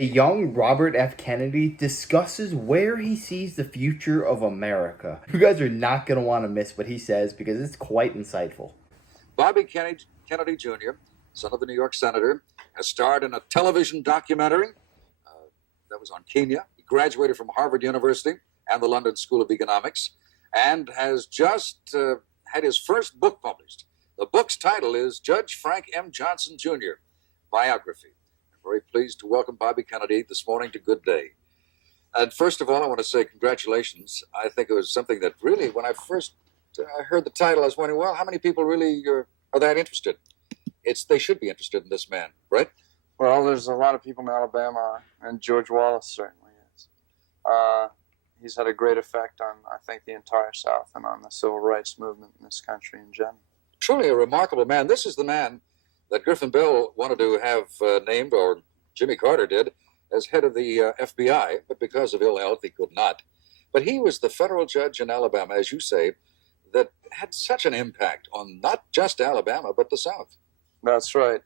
A young Robert F. Kennedy discusses where he sees the future of America. You guys are not going to want to miss what he says because it's quite insightful. Bobby Kennedy Jr., son of the New York senator, has starred in a television documentary that was on Kenya. He graduated from Harvard University and the London School of Economics and has just had his first book published. The book's title is Judge Frank M. Johnson Jr., Biography. I'm very pleased to welcome Bobby Kennedy this morning to Good Day. And first of all, I want to say congratulations. I think it was something that really, when I first heard the title, I was wondering, well, how many people really are that interested? They should be interested in this man, right? Well, there's a lot of people in Alabama, and George Wallace certainly is. He's had a great effect on, I think, the entire South and on the civil rights movement in this country in general. Truly a remarkable man. This is the man that Griffin Bell wanted to have named, or Jimmy Carter did, as head of the FBI, but because of ill health, he could not. But he was the federal judge in Alabama, as you say, that had such an impact on not just Alabama, but the South. That's right.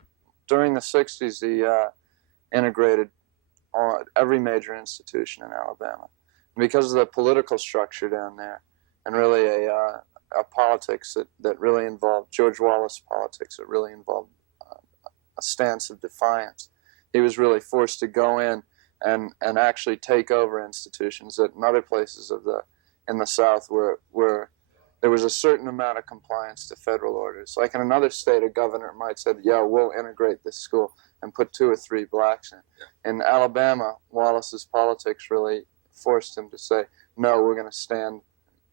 During the 60s, he integrated every major institution in Alabama. And because of the political structure down there, and really a politics that really involved, George Wallace politics, that really involved a stance of defiance, he was really forced to go in and actually take over institutions that in other places in the South where there was a certain amount of compliance to federal orders. Like in another state, a governor might say, yeah, we'll integrate this school and put 2 or 3 blacks in. Yeah. In Alabama, Wallace's politics really forced him to say, no, we're going to stand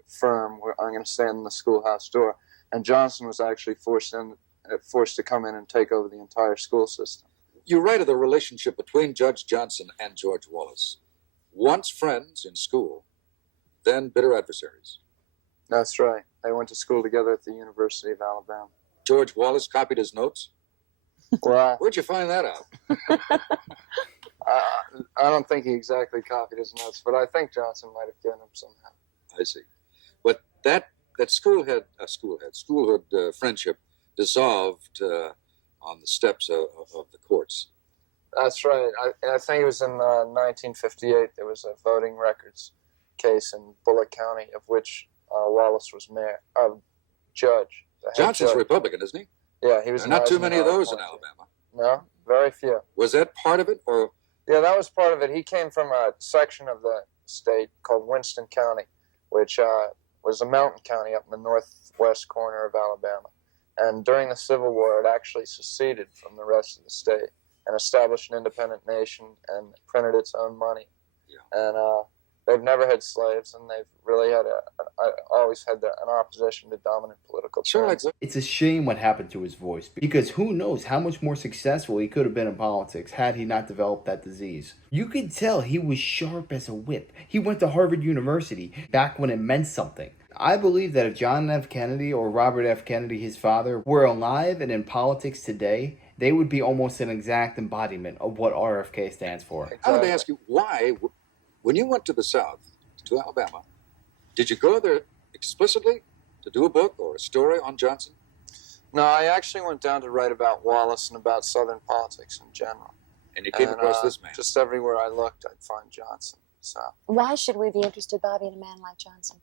firm. I'm going to stand in the schoolhouse door. And Johnson was actually forced to come in and take over the entire school system. You write of the relationship between Judge Johnson and George Wallace. Once friends in school, then bitter adversaries. That's right. They went to school together at the University of Alabama. George Wallace copied his notes? Well, where'd you find that out? I don't think he exactly copied his notes, but I think Johnson might have given him somehow. I see. But that schoolhood friendship dissolved on the steps of the courts. That's right. I think it was in 1958. There was a voting records case in Bullock County, of which Wallace was judge. Johnson's judge. Republican, isn't he? Yeah, he was. There are not too many of those in Alabama. No, very few. Was that part of it, or? Yeah, that was part of it. He came from a section of the state called Winston County, which was a mountain county up in the northwest corner of Alabama. And during the Civil War, it actually seceded from the rest of the state and established an independent nation and printed its own money. Yeah. And they've never had slaves, and they've really always had an opposition to dominant political trends. It's a shame what happened to his voice, because who knows how much more successful he could have been in politics had he not developed that disease. You could tell he was sharp as a whip. He went to Harvard University back when it meant something. I believe that if John F. Kennedy or Robert F. Kennedy, his father, were alive and in politics today, they would be almost an exact embodiment of what RFK stands for. Exactly. I want to ask you, why, when you went to the South, to Alabama, did you go there explicitly to do a book or a story on Johnson? No, I actually went down to write about Wallace and about Southern politics in general. And you came across this man? Just everywhere I looked, I'd find Johnson. So. Why should we be interested, Bobby, in a man like Johnson?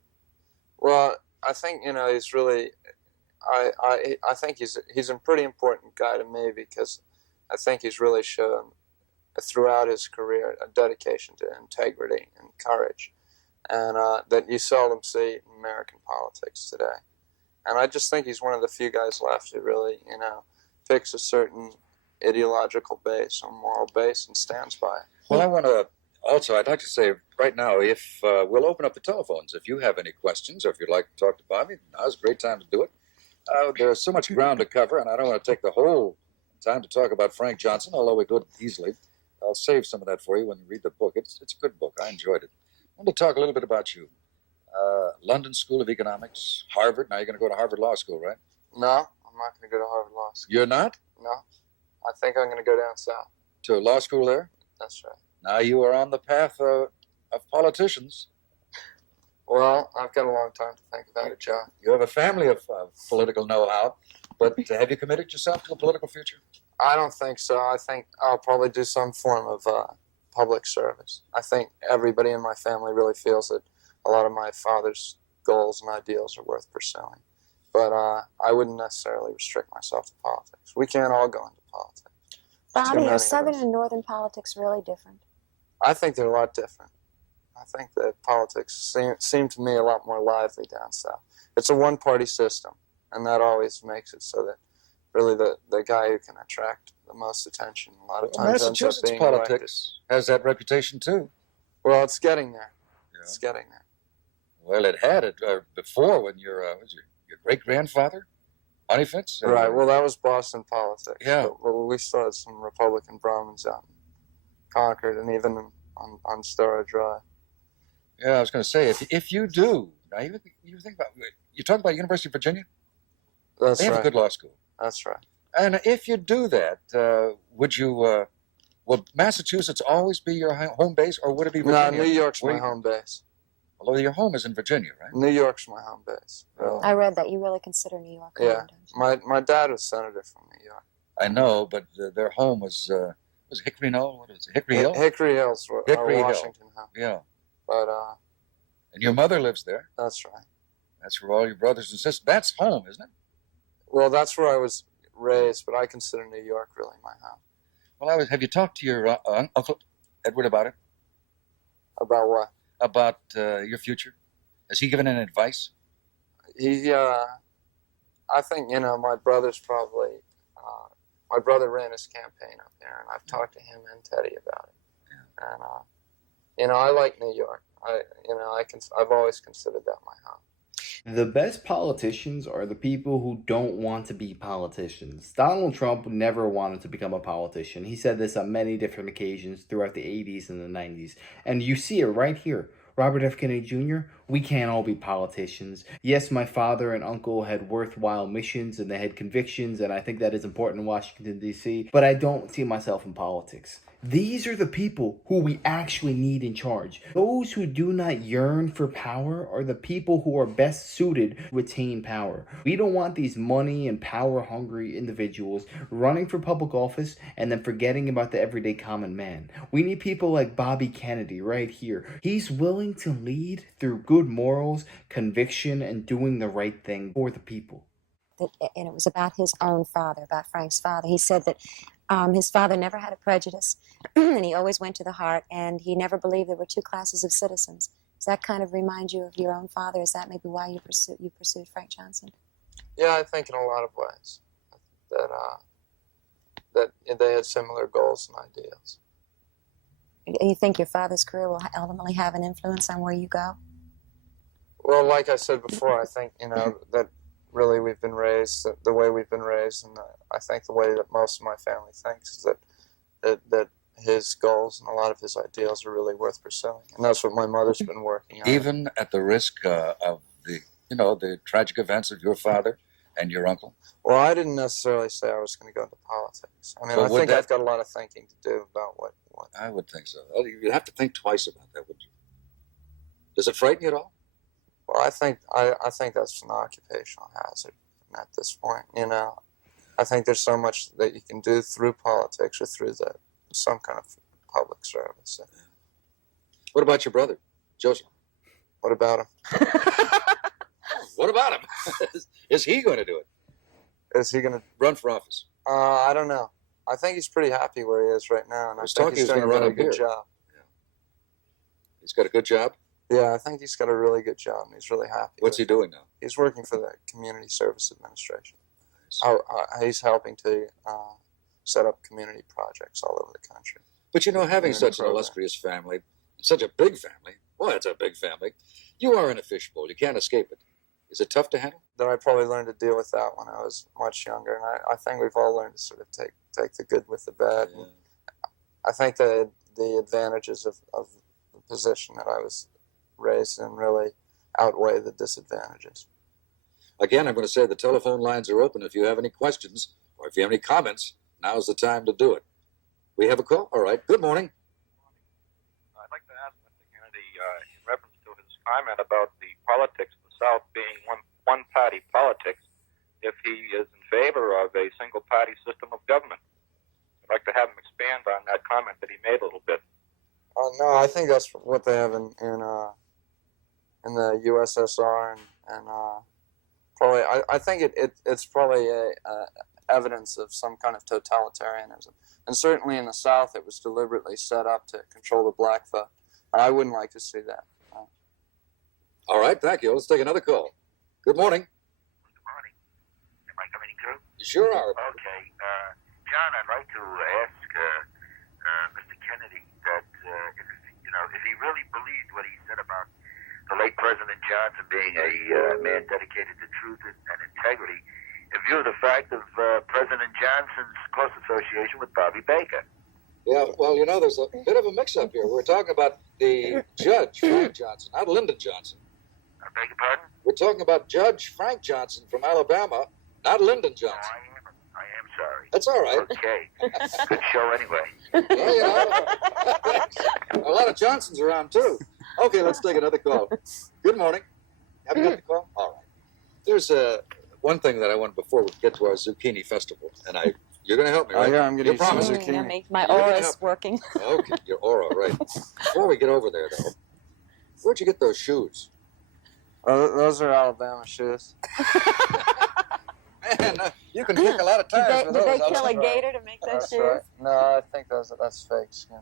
Well, I think, he's really, I think he's a pretty important guy to me, because I think he's really shown throughout his career a dedication to integrity and courage, and that you seldom see in American politics today. And I just think he's one of the few guys left who really, picks a certain ideological base or moral base and stands by it. Well, I'd like to say right now, if we'll open up the telephones. If you have any questions, or if you'd like to talk to Bobby, now's a great time to do it. There's so much ground to cover, and I don't want to take the whole time to talk about Frank Johnson, although we could easily. I'll save some of that for you when you read the book. It's a good book. I enjoyed it. I want to talk a little bit about you. London School of Economics, Harvard. Now you're going to go to Harvard Law School, right? No, I'm not going to go to Harvard Law School. You're not? No. I think I'm going to go down south. To law school there? That's right. Now you are on the path of politicians. Well, I've got a long time to think about it, John. You have a family of political know-how, but have you committed yourself to a political future? I don't think so. I think I'll probably do some form of public service. I think everybody in my family really feels that a lot of my father's goals and ideals are worth pursuing. But I wouldn't necessarily restrict myself to politics. We can't all go into politics. Bobby, many are of Southern us. and Northern politics really different? I think they're a lot different. I think that politics seem to me a lot more lively down south. It's a one-party system, and that always makes it so that really the guy who can attract the most attention a lot of times ends up Massachusetts being politics has that reputation too. elected. Well, it's getting there. Yeah. It's getting there. Well, it had it before when your great-grandfather, Honeyfitz? Right. Well, that was Boston politics. Yeah. But we still had some Republican Brahmins out in Concord and even on Stora Drive. Yeah, I was going to say, if you do, now you think about, you talk about University of Virginia? That's They have right. a good law school. That's right. And if you do that, would you, will Massachusetts always be your home base, or would it be No, Virginia? New York's Where my you- home base. Although your home is in Virginia, right? New York's my home base. Really. I read that you really consider New York Yeah. home, don't you? My dad was senator from New York. I know, but their home was Hickory Knoll? What is it? Hickory Hill? Hickory Hills, Hickory Hill. Washington Hill. Yeah. But And your mother lives there. that's right. That's where all your brothers and sisters. That's home, isn't it? Well, that's where I was raised, but I consider New York really my home. Well, have you talked to your Uncle Edward about it? About what? About your future? Has he given any advice? He, I think, my brother's probably, my brother ran his campaign up here, and I've talked to him and Teddy about it. And, I like New York. I've always considered that my home. The best politicians are the people who don't want to be politicians. Donald Trump never wanted to become a politician. He said this on many different occasions throughout the 80s and the 90s. And you see it right here. Robert F. Kennedy Jr., we can't all be politicians. Yes, my father and uncle had worthwhile missions and they had convictions, and I think that is important in Washington, D.C., but I don't see myself in politics. These are the people who we actually need in charge. Those who do not yearn for power are the people who are best suited to attain power. We don't want these money and power-hungry individuals running for public office and then forgetting about the everyday common man. We need people like Bobby Kennedy right here. He's willing to lead through good morals, conviction, and doing the right thing for the people. And it was about his own father, about Frank's father. He said that his father never had a prejudice, and he always went to the heart, and he never believed there were two classes of citizens. Does that kind of remind you of your own father? Is that maybe why you pursued Frank Johnson? Yeah, I think in a lot of ways that they had similar goals and ideals. You think your father's career will ultimately have an influence on where you go? Well, like I said before, I think, that really we've been raised the way we've been raised, and I think the way that most of my family thinks is that his goals and a lot of his ideals are really worth pursuing, and that's what my mother's been working on. Even at the risk of the tragic events of your father and your uncle? Well, I didn't necessarily say I was going to go into politics. I mean, But I would think that- I've got a lot of thinking to do about what. I would think so. You'd have to think twice about that, wouldn't you? Does it frighten you at all? Well, I think that's an occupational hazard at this point. I think there's so much that you can do through politics or through some kind of public service. What about your brother, Joseph? What about him? What about him? Is he going to do it? Is he going to? Run for office? I don't know. I think he's pretty happy where he is right now, and I was think talking he's he was doing a gonna run really up good here. job. He's got a good job? Yeah, I think he's got a really good job, and he's really happy. What's he with it. doing now? He's working for the Community Service Administration. He's helping to set up community projects all over the country. But having Community such an program. illustrious family, such a big family, well, it's a big family, you are in a fishbowl. You can't escape it. Is it tough to handle? Then I probably learned to deal with that when I was much younger, and I think we've all learned to sort of take the good with the bad. Yeah. I think the advantages of the position that I was raised in really outweigh the disadvantages. Again, I'm going to say the telephone lines are open. If you have any questions or if you have any comments, now's the time to do it. We have a call? All right. Good morning. I'd like to ask Mr. Kennedy, in reference to his comment about the politics of the South being one-party politics, if he is in favor of a single-party system of government. I'd like to have him expand on that comment that he made a little bit. No, I think that's what they have in the USSR and probably I think it's probably a evidence of some kind of totalitarianism, and certainly in the South it was deliberately set up to control the black vote. And I wouldn't like to see that. All right, thank you. Let's take another call. Good morning. Good morning. Am I coming through? You sure are. Okay. John, I'd like to ask Mr. Kennedy that if he really believed what he said about the late President Johnson being a man dedicated to truth and integrity, in view of the fact of President Johnson's close association with Bobby Baker. Yeah, well, there's a bit of a mix-up here. We're talking about the Judge, Frank Johnson, not Lyndon Johnson. I beg your pardon? We're talking about Judge Frank Johnson from Alabama, not Lyndon Oh, Johnson. I am sorry. That's all right. Okay. Good show anyway. Yeah, a lot of Johnsons around, too. Okay, let's take another call. Good morning. Have you got the call? All right. There's one thing that I want before we get to our zucchini festival, and you're going to help me, right? Oh, yeah, I'm going to You eat some promise. zucchini. My You're gonna aura's help. working. Okay, your aura, right. Before we get over there, though, where'd you get those shoes? Those are Alabama shoes. Man, you can kick a lot of tires with Did those. they kill a right. gator to make those That's shoes? right. No, I think that's fake skin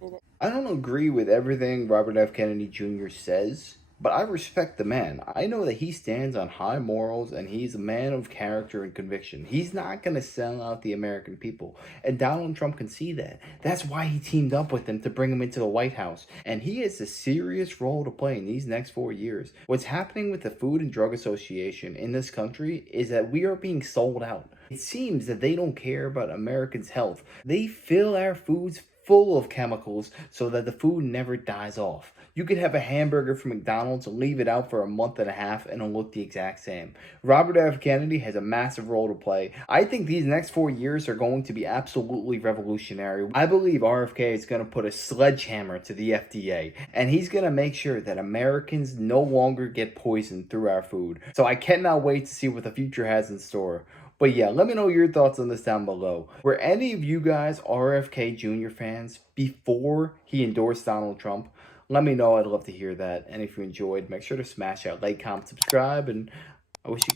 there. I don't agree with everything Robert F. Kennedy Jr. says, but I respect the man. I know that he stands on high morals and he's a man of character and conviction. He's not going to sell out the American people. And Donald Trump can see that. That's why he teamed up with him to bring him into the White House. And he has a serious role to play in these next 4 years. What's happening with the Food and Drug Association in this country is that we are being sold out. It seems that they don't care about Americans' health. They fill our foods full of chemicals so that the food never dies off. You could have a hamburger from McDonald's and leave it out for a month and a half and it'll look the exact same. Robert F. Kennedy has a massive role to play. I think these next 4 years are going to be absolutely revolutionary. I believe RFK is going to put a sledgehammer to the FDA and he's going to make sure that Americans no longer get poisoned through our food. So I cannot wait to see what the future has in store. But yeah, let me know your thoughts on this down below. Were any of you guys RFK Jr. fans before he endorsed Donald Trump? Let me know. I'd love to hear that. And if you enjoyed, make sure to smash out like, comment, subscribe, and I wish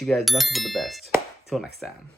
you guys nothing but the best. Till next time.